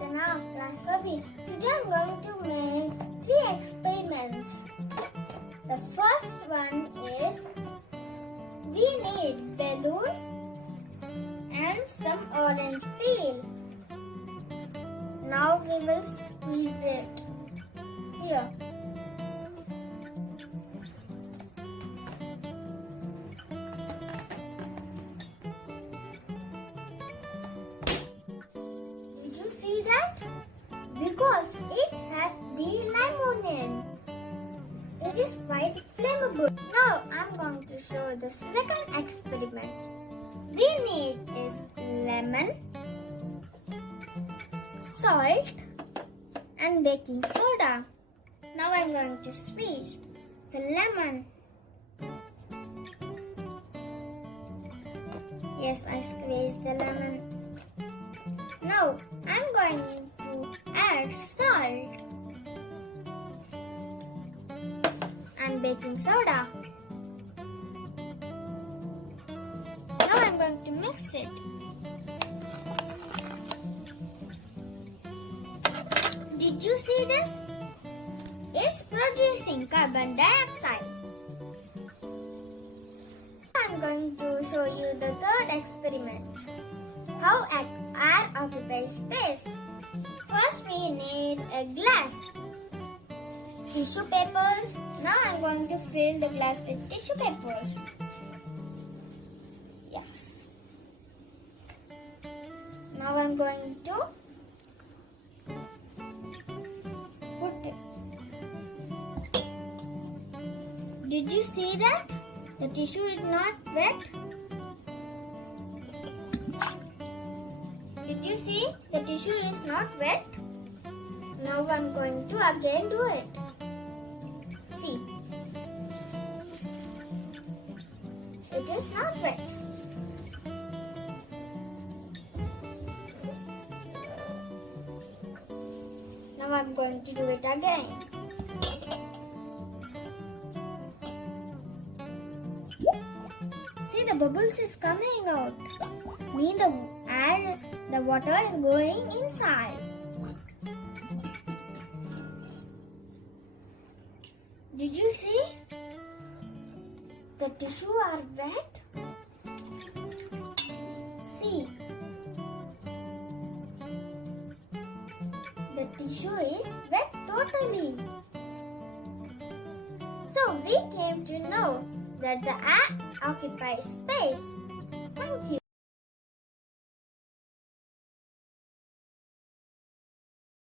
Kethana of Class Today I'm going to make 3 experiments. The first one is we need balloon and some orange peel. Now we will squeeze it here. Did you see that? Because it has the lemon in. It is quite flammable. Now I'm going to show the second experiment. We need is lemon, salt and baking soda. Now I'm going to squeeze the lemon. Yes, I squeezed the lemon. Now I'm going to add salt and baking soda. Now I'm going to mix it. Did you see this? It's producing carbon dioxide. I'm going to show you the third experiment. How air occupies space. First we need a glass, tissue papers. Now I'm going to fill the glass with tissue papers. Yes. Now I'm going to put it. Did you see that? The tissue is not wet. Did you see? The tissue is not wet. Now I'm going to again do it. See. It is not wet. Now I'm going to do it again. See, the bubbles is coming out. Mean the water is going inside. Did you see? The tissue are wet. See. The tissue is wet totally. So we came to know that the air occupies space. Thank you.